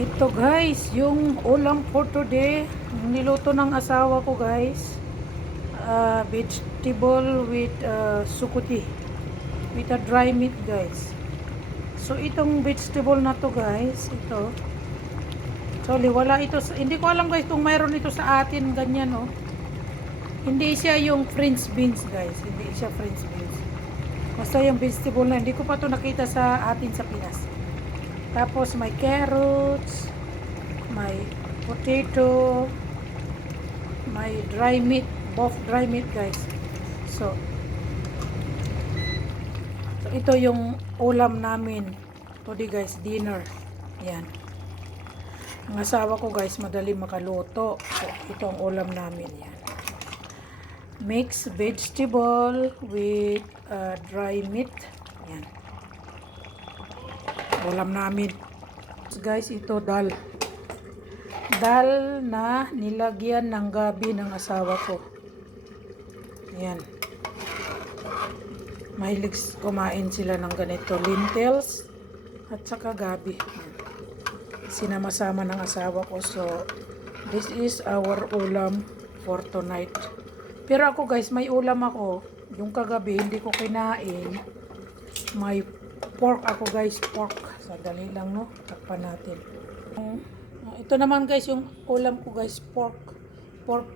Ito guys, yung ulam for today, niluto ng asawa ko guys. Vegetable with sukuti, with a dry meat guys. So itong vegetable na to guys, ito. Sorry, wala ito. Hindi ko alam guys kung mayroon ito sa atin ganyan oh. Hindi siya yung French beans guys, hindi siya French beans. Basta yung vegetable na, hindi ko pa to nakita sa atin sa Pinas. Tapos may carrots, may potato, may dry meat, both dry meat guys. So ito yung ulam namin today guys, dinner. Yan. Ang asawa ko guys, madali makaluto. So ito ang ulam namin yan. Mixed vegetable with dry meat. Yan. Ulam namin. Guys, ito dal. Dal na nilagyan ng gabi ng asawa ko. Yan. Mahilig kumain sila ng ganito. Lentils at saka gabi. Yan. Sinama-sama ng asawa ko. So, this is our ulam for tonight. Pero ako guys, may ulam ako. Yung kagabi, hindi ko kinain. May pork ako guys, pork. Sadali lang no, takpan natin. Ito naman guys, yung ulam ko guys, pork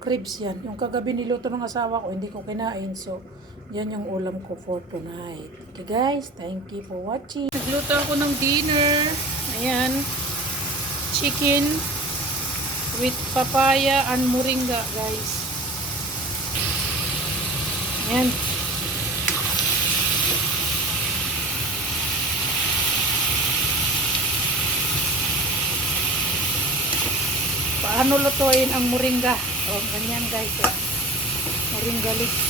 ribs yan. Yung kagabi niluto ng asawa ko, hindi ko kinain. So, yan yung ulam ko for tonight. Okay guys, thank you for watching. Nagluto ako ng dinner. Ayan, chicken with papaya and moringa guys. Ayan. Paano lutuin ang moringa? O, ganyan guys. Moringa leaves.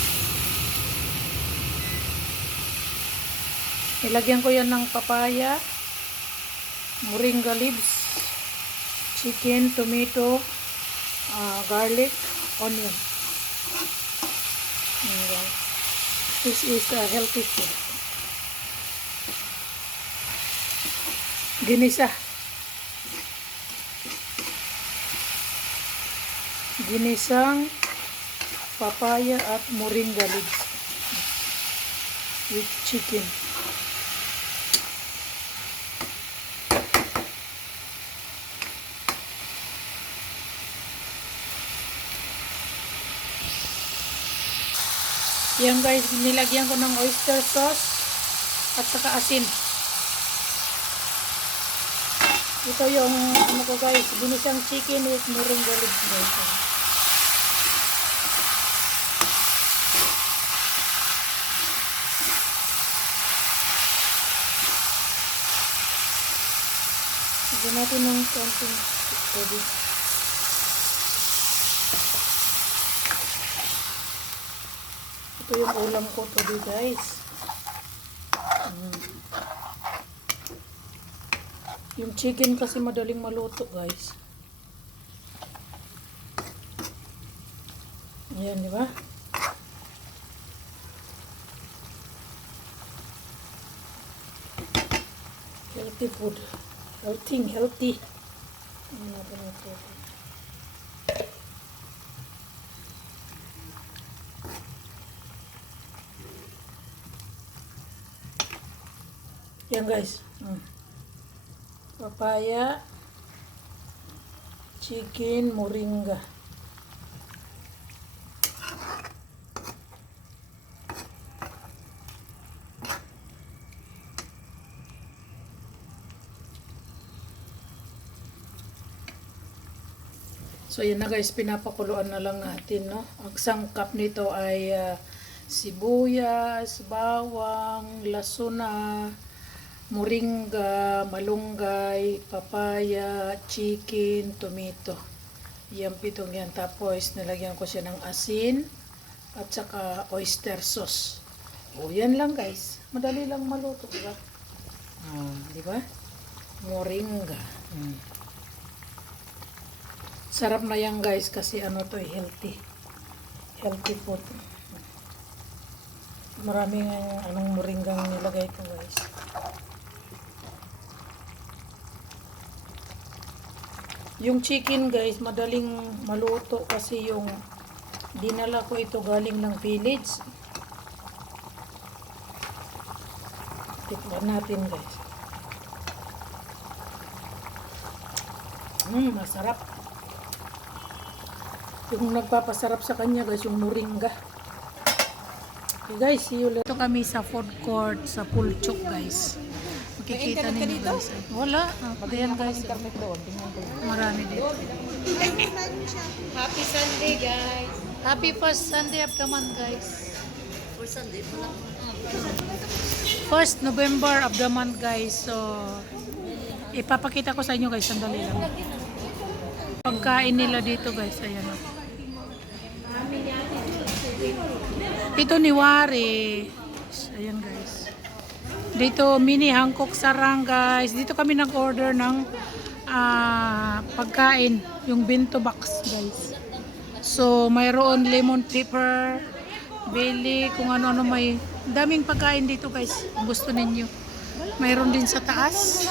Nilagyan ko yan ng papaya, moringa leaves, chicken, tomato, garlic, onion. This is a healthy food. Ginisa. Ginisang papaya at moringa leaves with chicken. Yan guys, nilagyan ko ng oyster sauce at saka asin. Ito yung ano ko guys, ginisang chicken with moringa leaves guys. Lagyan natin ng konting tubig. Ito yung ulam ko today guys. Yung chicken kasi madaling maluto guys. Ayan, di ba? Healthy food. Healthy. Ayan natin ito. Yan guys. Papaya, chicken, moringa. So yan na guys, pinapakuluan na lang natin no. Ang sangkap nito ay sibuyas, bawang, lasuna, moringa, malunggay, papaya, chicken, tomato. Yan pitong yan. Tapos nilagyan ko siya ng asin at saka oyster sauce. O yan lang guys. Madali lang maluto, diba? Diba? Moringa. Sarap na yan guys kasi ano to, healthy. Healthy food. Maraming anong moringang nilagay ko guys. Yung chicken guys, madaling maluto kasi yung dinala ko ito galing ng village. Tikman natin guys. Masarap. Yung nagpapasarap sa kanya guys, yung moringa. Okay guys, see you later. Ito kami sa food court sa Pulchok guys. Makikita ninyo guys. Wala. Ayan guys. Marami dito. Happy Sunday, guys. Happy first Sunday of the month guys. For Sunday pala. 1st November of the month guys. So, ipapakita ko sa inyo guys. Sandali lang. Pagkain nila dito guys. Ayan o. Ito ni Wari. Ayan guys. Dito mini Hancock Sarang guys. Dito kami nag-order ng pagkain. Yung bento box guys. So mayroon lemon pepper, bili, kung ano-ano may. Daming pagkain dito guys. Kung gusto ninyo. Mayroon din sa taas.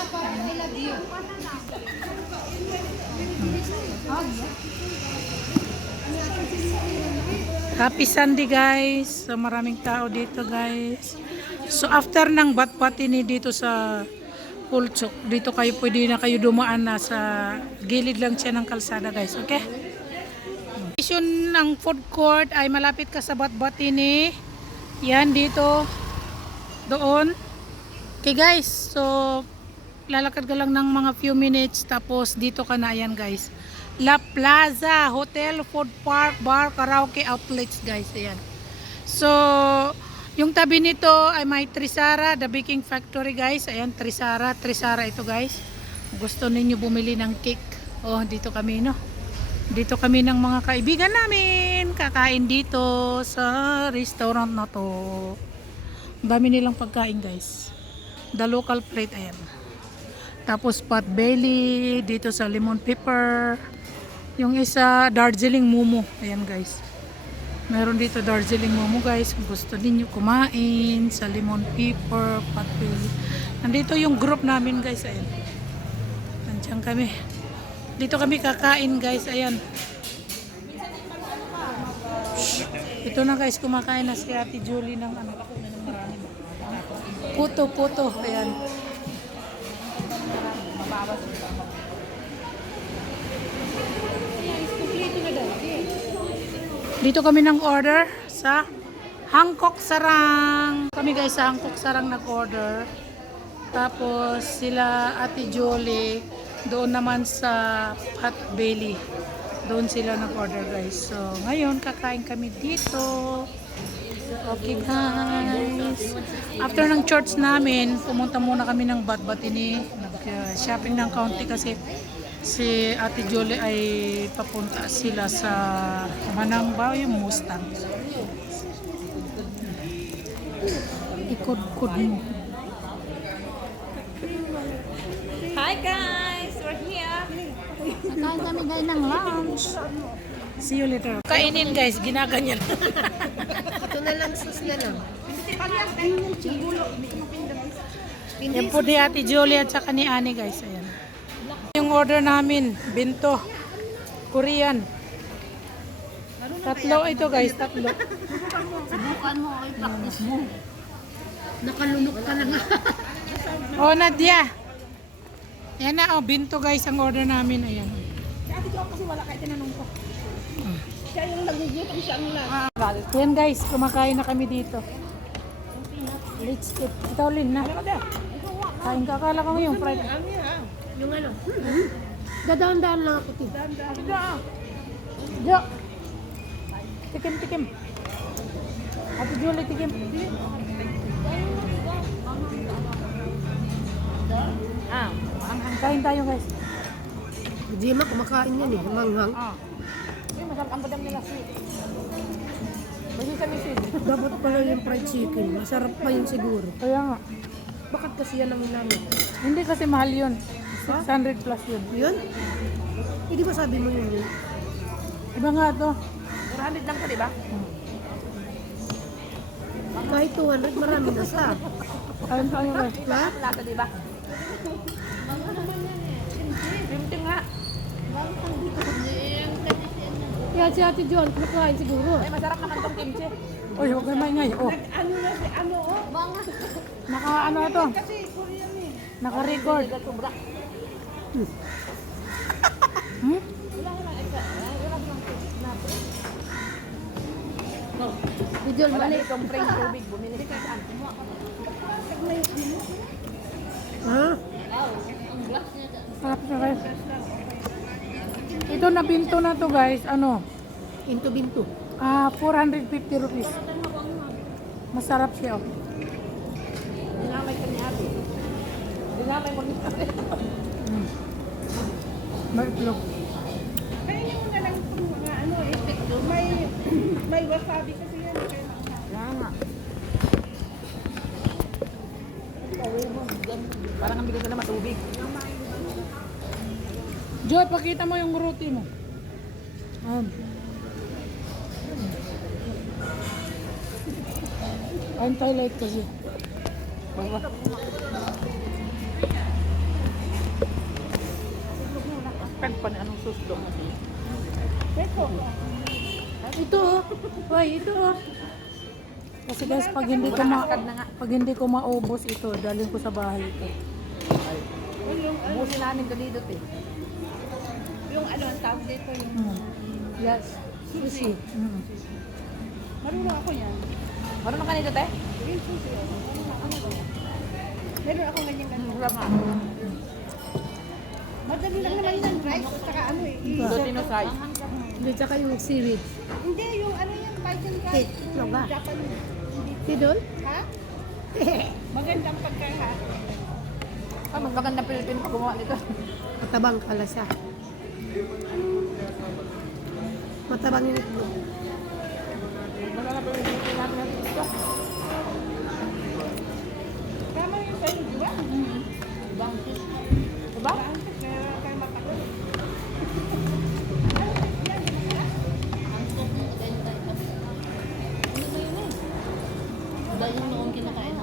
Happy Sunday guys. So maraming tao dito guys. So after ng bat-bati ni dito sa Pulchok, dito kayo pwede na kayo dumaan na sa gilid lang siya ng kalsada guys. Okay? Location ng food court ay malapit ka sa bat-bati ni. Yan dito. Doon. Okay guys. So lalakad ka lang ng mga few minutes tapos dito ka na. Yan guys. La Plaza Hotel, Food Park, Bar, Karaoke Outlets guys. Ayan. So, yung tabi nito ay may Trisara, The Baking Factory guys. Ayan, Trisara. Trisara ito guys. Gusto ninyo bumili ng cake. Oh, dito kami no. Dito kami ng mga kaibigan namin. Kakain dito sa restaurant na to. Dami nilang pagkain guys. The local plate, ayan. Tapos pot belly, dito sa lemon pepper. Yung isa, Darjeeling Momo. Ayan guys. Meron dito Darjeeling Momo guys. Kung gusto niyo kumain sa lemon pepper, pot belly. Nandito yung group namin guys. Ayan. Nandiyan kami. Dito kami kakain guys. Ayan. Ito na guys. Kumakain na si Ate Julie ng ano. Puto. Ayan. Dito kami nang order sa Hancock Sarang. Kami guys sa Hancock Sarang nag-order. Tapos sila Ate Jolie doon naman sa Pot Belly. Doon sila nag-order guys. So ngayon kakain kami dito. Okay guys. After ng church namin, pumunta muna kami ng Bat-Batini. Nag-shopping ng kaunti kasi si Ate Jolie ay papunta sila sa Manangba, yung Mustang. Ikod-kod mo. Hi guys, we're here. Nakain kami guys ng lunch. See you later. Kainin guys, ginaganyan. Ito na lang, sus na lang. Yan po ni Ate Jolie at saka ni Ani guys. Ayan. Yung order namin, bento. Korean. Tatlo ito guys, tatlo. Subukan mo, okay, practice mo. Nakalunok ka na nga. Oh, Nadia. Yan na, oh, bento guys ang order namin. Ayan. Si Ate Jo kasi wala kahit tinanong ko. Siya yung nag-gutom siya ang lang. Yan guys, kumakain na kami dito. Let's get. Ikaw Lin na. Kain ka, akala ko yung fried. Yung ano? Dadaan-daan lang ako. Jo. Tikim. Ate Julie, tikim. Kain tayo guys. Hindi man kumakain yan eh, manghang. Masarap ang badam nila sweet. Bagi kami sweet. Dapat pala yung fried chicken, masarap pa yun siguro. Kaya nga. Bakit kasi yan ang namin? Hindi kasi mahal yun. 600 plus yun. Yun? Hindi ba sabi mo yun? Iba nga to. 400 lang to, di ba? Kahit 200, marami na sa. Kain tayo guys. Ha? Lata, di ba? Simting nga. si Ate John, kumakain siguro. Ay, masarap naman tong kimchi. Uy, huwag kayo maingay. Oh, Ano na si ano, oh. Mga. naka ano to? Kasi Korean eh. Naka-record. Sobra. Hmm? Si John, mali. Itong pring tubig, bumili ka saan? Ha? Sarap na guys. Ito na binto na to guys. Ano? Binto-binto. 450 rupees. Masarap siya. Oh. Dinamay ka ni ate. Dinamay mo ni ate. May itlog. Kaya mo na lang itong mga ano eh. May wasabi kasi yan. Kaya nga. Parang ang bigas na matubig. Joy, pakita mo yung roti mo. Anti-light kasi. Pag pa anong susto mo siya? Ito oh. Hoy, ito oh. Kasi guys, pag hindi ko maubos ito, dalhin ko sa bahay ito. Busin namin ito dito eh. Yung ano, ang tawag dito yung... Yes. Sushi. Marunong ako yan. Marunong ka nito, te? Yung sushi. Meron akong ganyan-ganyan. Madali lang naman yan, rice at saka ano eh. Glutinous rice. Hindi, tsaka yung seaweed. Hindi, yung ano yan, Python rice. Cake, itlog ba? Japanese. Si Don? Ha? Magandang pagkahat. Mas magandang Pilipino pa gumawa nito. Matabang pala siya. Matabang yung itlog. Magandang Pilipino natin ito. Tama yung sa'yo, di ba? Ibang fish. Diba? Ibang fish, meron kayo matagal.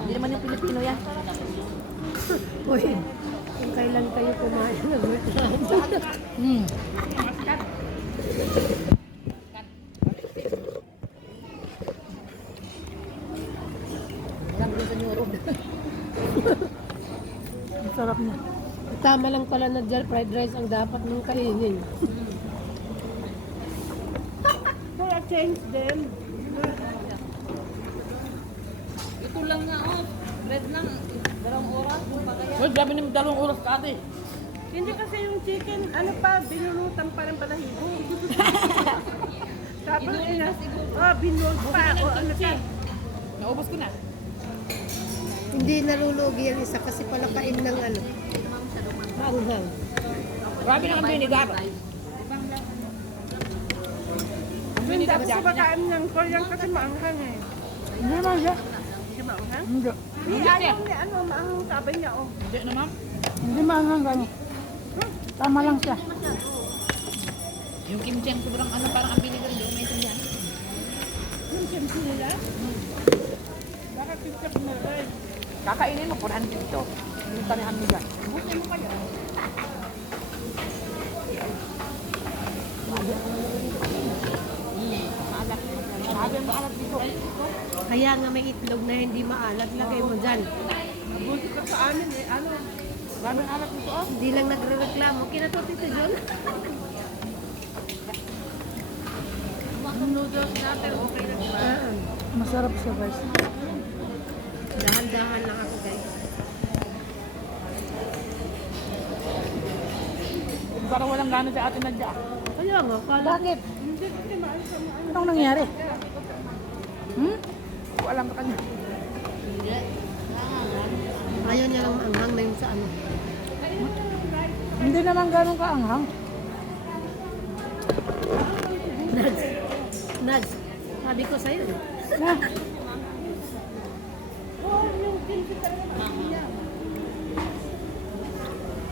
Hindi naman yung Pilipino yan. Uy, kung kailan kayo kumain na Ang sarap niya. Tama lang pala na dyan, fried rice ang dapat mong kainin. For a change then. Ito lang nga, oh. Bread lang. 2 oras. Well, gabi namin 2 oras ka ate. Hindi kasi yung chicken, ano pa, binulutan pa rin balahibo. Tapos, binulot pa. O ano pa. Naubos ko na. Hindi nalulugi ang isa kasi palakain ng ano. Maanghang. Grabe na ang binigar. Hindi kasi makain ng Korean kasi maanghang eh. Hindi naman siya. Hindi maanghang? Hindi. Hindi, ayaw niya, ano, maanghang sabi niya, oh. Hindi na ma'am? Hindi maanghang gano'n. Tama lang siya. Yung kimchi ang sobrang ano, parang ang binigar, hindi ko maintindihan. Yung kimchi nila? Bakit tiktok na rin? Kakainin mo, 400 ito. Yung tarihan mo dyan. Bukin mo kayo. Sabi mo alat dito. Kaya nga may itlog na hindi maalat, lagay mo dyan. Buti ka sa amin eh. Ano? Maraming alat dito oh. Hindi lang nagre-reklamo. Kinatot ito, John. Yung noodles natin, okay na diba? Masarap siya guys. Dahan-dahan lang ako, guys. Parang walang gana sa atin na dyan. Kaya nga, kala. Bakit? Hindi kasi maayos sa mga Anong nangyari? alam ka kanya. Ayaw niya lang maanghang na yung sa ano. Hindi naman gano'ng kaanghang. Nads. Nads. Sabi ko sa'yo. Na,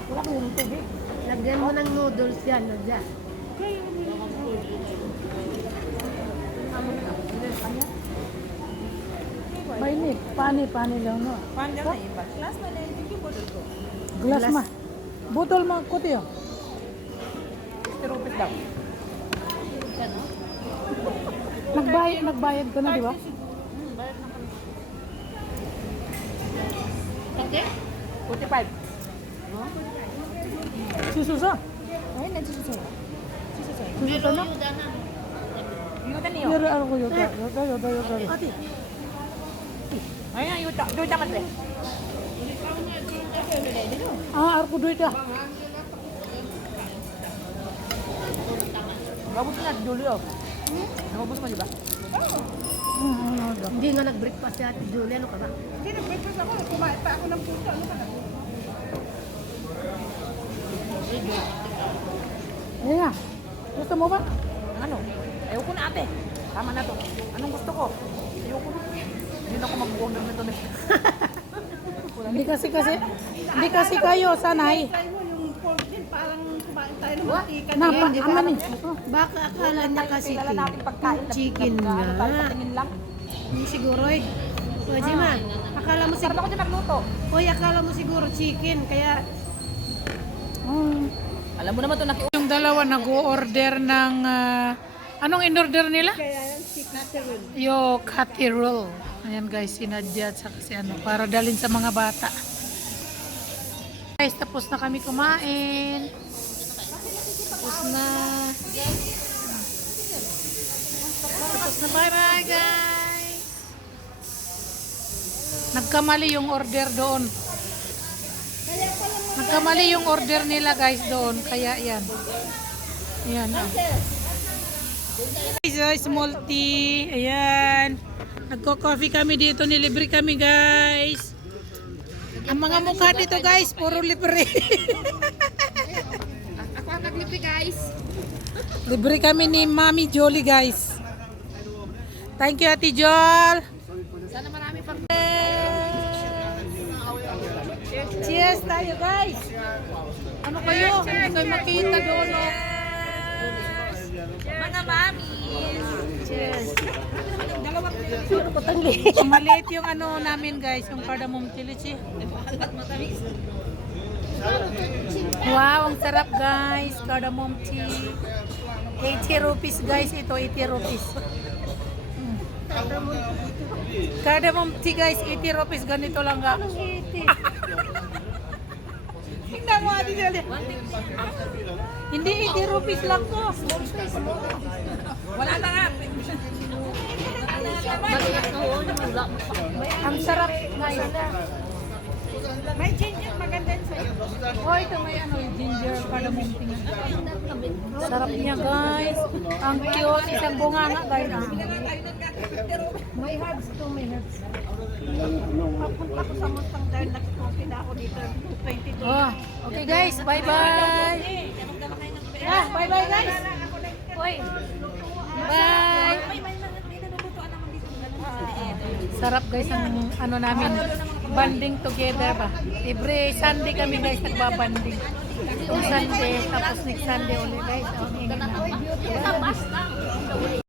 Wala kang yung tubig. Lagyan mo ng noodles yan, Nadja. mainit. Pani lang no. Pandang na iba. Class na na yung bottle ko. Glass ma. Botol ma kuti oh. 50 rupees daw. Nagbayad ka na, di ba? Okay? 45. Si Susan. Ay, nagsususo. Susan na. Yuta niyo. Pero ano ko yun? Yoda. Ayun, yuta. Yuta man pre. Arko doy dah. Gabos na, Julio. Nabubos mo, di ba? Hindi nga nag-breakfast si Ate Julie. Ano ka ba? Hindi, nag-breakfast ako. Kumain pa ako ng puto. Ano ka na? Ayan. Gusto mo ba? Ano? Ayoko na ate. Tama na to. Anong gusto ko? Ayoko na. Hindi na ako mag-order nito. Hindi kasi kayo sanay. Yung pork din, parang kumain tayo ng matika. Napa, aman eh. Baka akala niya kasi Kailan natin pagkain na chicken ano tayo, na. patingin lang. Siguro eh. Pwede man. Akala mo Sarap siguro, ako dyan magluto. oy, akala mo siguro chicken. Kaya Alam mo naman ito, Yung dalawa nag-order ng anong in-order nila? Yung cutty roll. Ayan guys, sinadya at saka si ano, para dalhin sa mga bata. Guys, tapos na kami kumain. Tapos na. Tapos na, bye-bye guys. Nagkamali yung order doon. Nagkamali yung order nila guys doon. Kaya yan. Ayan. Guys, small tea. Ayan. Nagko-coffee kami dito. Nilibre kami guys. Ang mga mukha dito guys, puro libre. Ako ang naglibre guys. Libre kami ni Mami Jolie guys. Thank you Ate Jol. Sana marami pang... Cheers tayo guys. Ano kayo? Hindi kayo makita doon. Oh. Mga mami. Cheers. Maliit yung ano namin guys, yung cardamom chili. Wow, ang sarap guys. Cardamom tea. 80 rupees guys. Ito 80 rupees. Cardamom tea guys, 80 rupees. Ganito lang ga. Tingnan mo ate Jolie. Hindi 80 rupees lang to. wala na nga. Ang sarap guys. May change yung maganda yun sa'yo. Oh, ito may ano, ginger, cardamom tea. Sarap niya guys. Ang cute, isang bunganga guys. may herbs to, may herbs. Papunta ko sa Mustang dahil nag-coffee na ako dito. 22. Oh, okay guys, bye-bye. Ah, bye-bye guys. Oy. Bye. Sarap guys ang ano namin, banding together ba. Every Sunday kami guys nagbabanding. Itong Sunday, tapos next Sunday ulit guys. Oh,